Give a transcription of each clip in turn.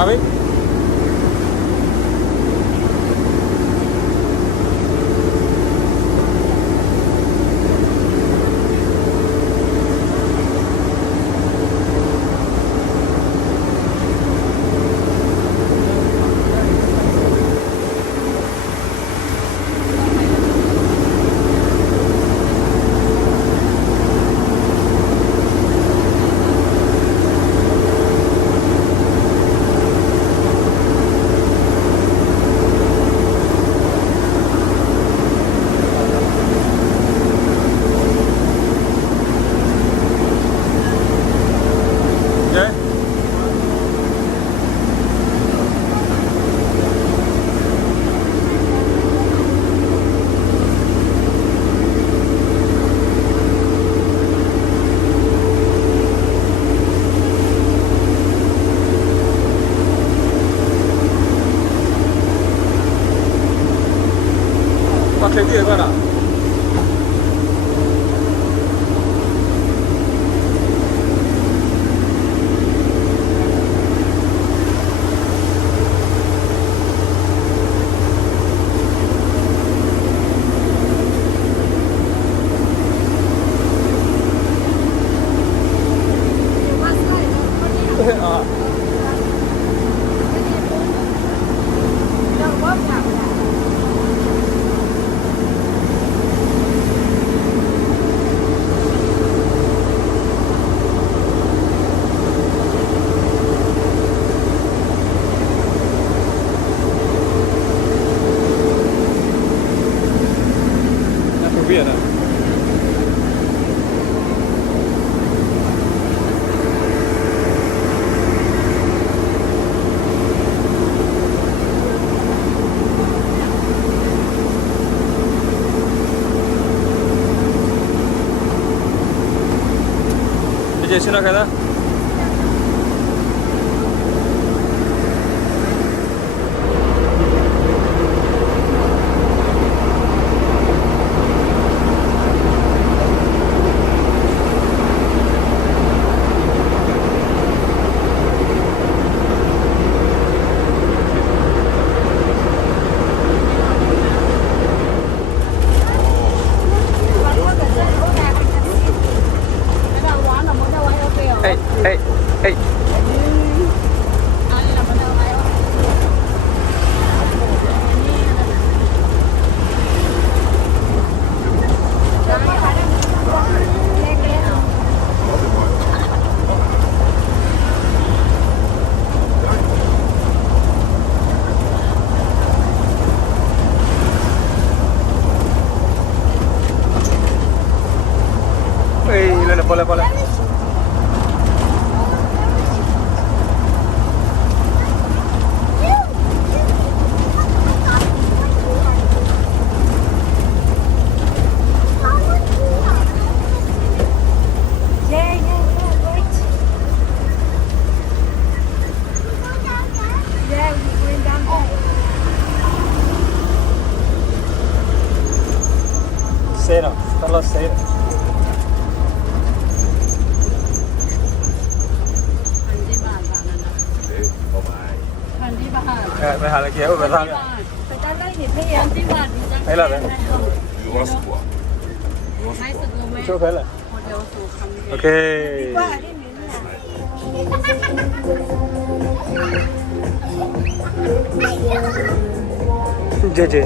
abi. Pakai dia mana? Viena. చేసినా కదా boleh boleh cero, solo cero.ไปหาอะไรเกี่ยวไปทางเนี่ยไปแล้วเลยช่วยเพื่อนเลยโอเคเจเจ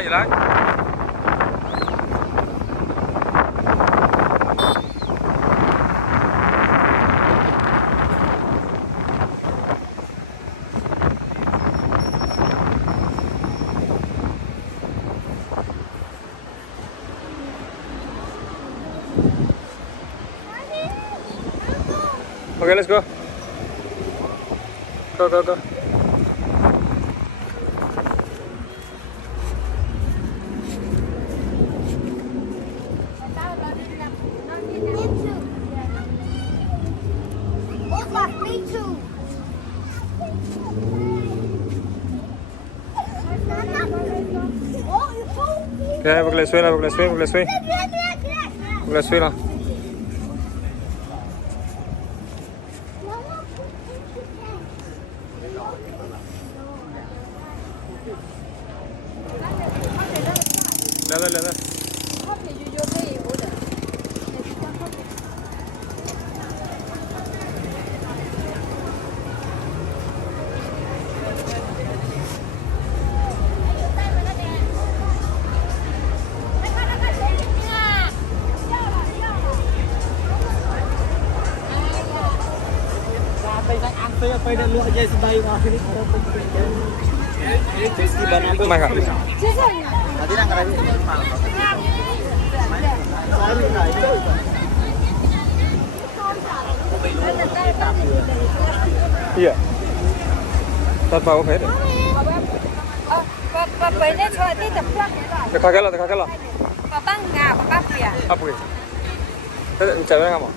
lại, về lại. Okay, let's go. Go, go, go. Okay, vực lại xuôi nào, vực lại xuôi, vực lại xuôi. Vực lại xuôi nào. Lên lên lên lên. Apa yang luar biasa bayu akhir ini ada pun. Mày cả. Tadi nak kerja di mana? Iya. Tạt vào hết. Bà lên cho đi tập plug lại. Được khai cái là, được khai cái là. Bà băng ngà, bà băng kìa. Áp kìa. Thế thì chạy ra không ạ?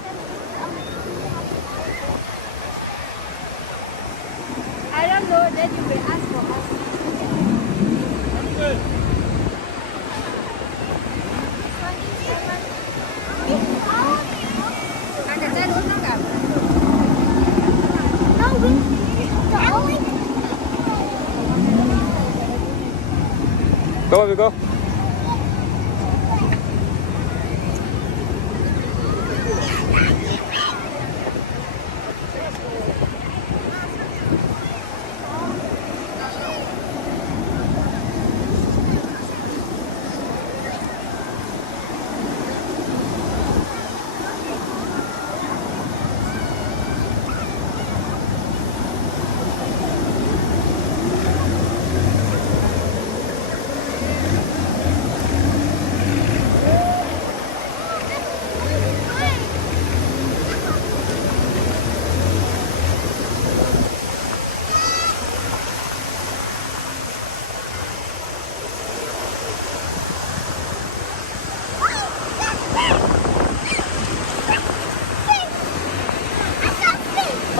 I don't know that you will ask for us. Anh cái tên nó gặp. Go, baby, go.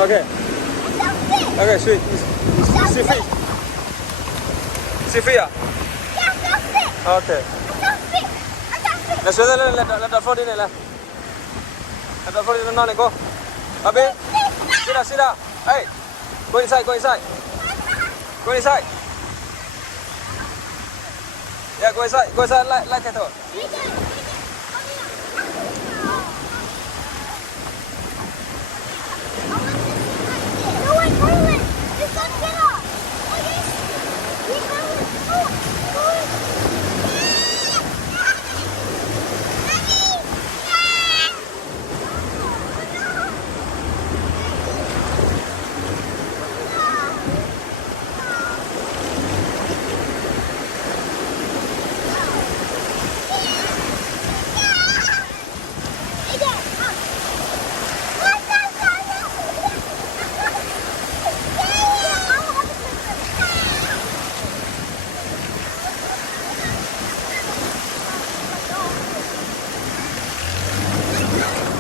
Okay. Okay, sweet. See fish. See fish à? Okay. Let's go, let the float in there. Let the float in now, go. Abi, sit down. Hey, go inside. Go inside. Yeah, go inside like that.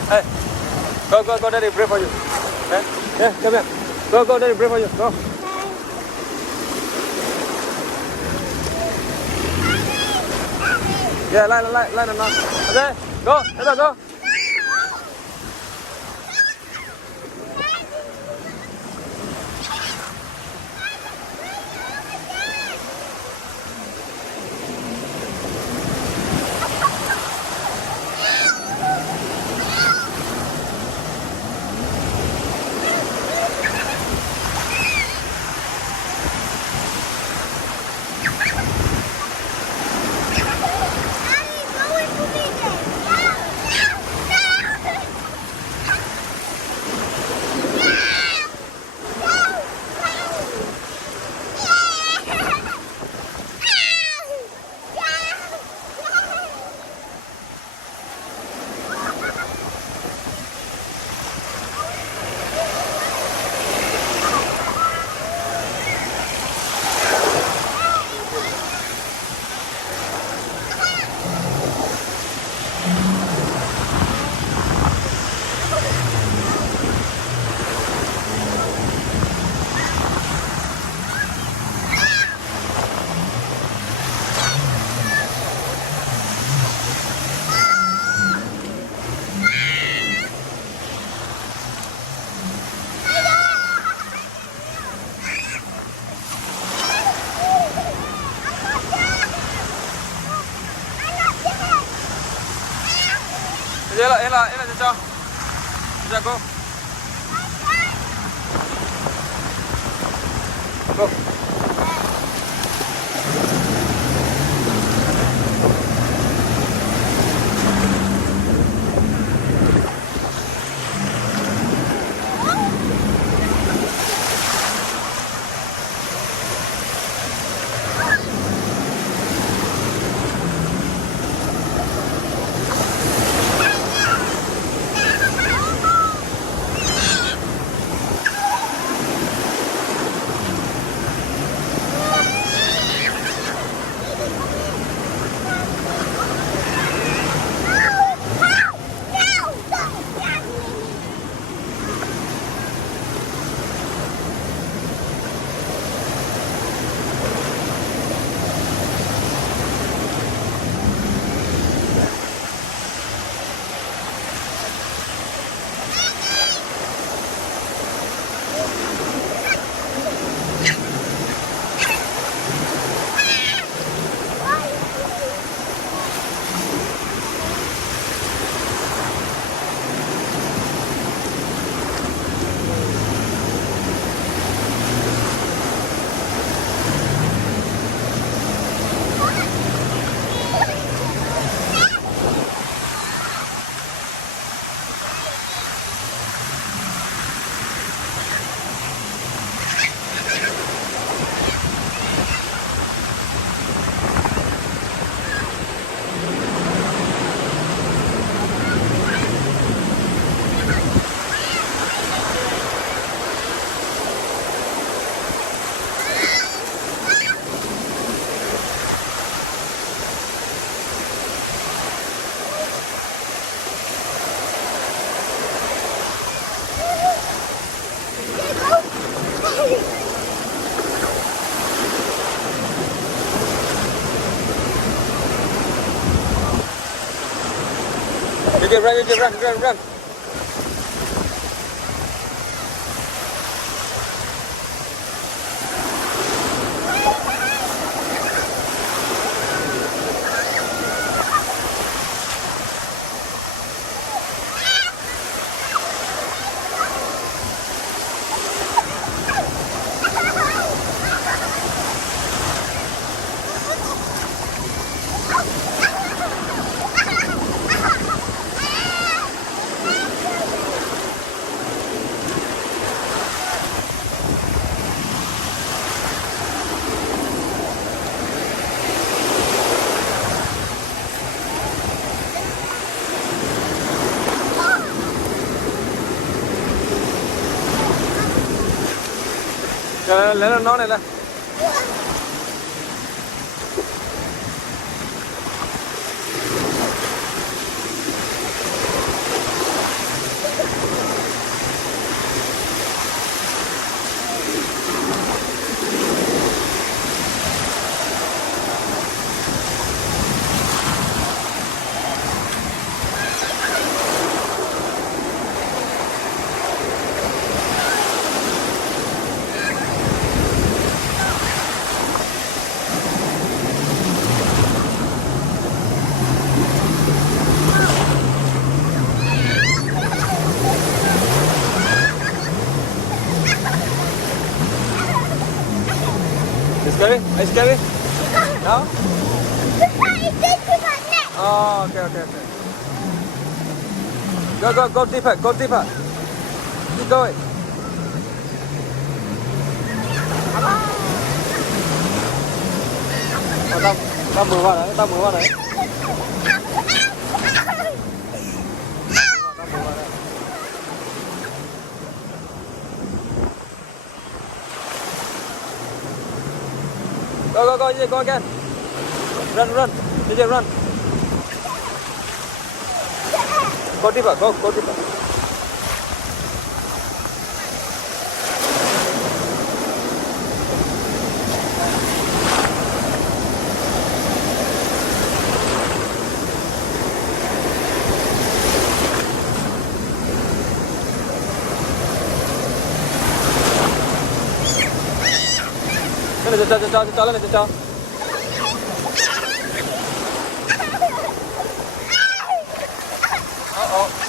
Hey, go, daddy, pray for you. Hey, yeah, come here. Go, daddy, pray for you. Go. Yeah, line them now. Okay, go, let's go. Sudah go. Go. You can run. Lên nó này lên. Scary? Are you scary? No? Oh, okay. Go deeper. Keep going. Tao mượn vào đấy. Go again. Run. DJ, run. Go deeper. Lên cho. Oh.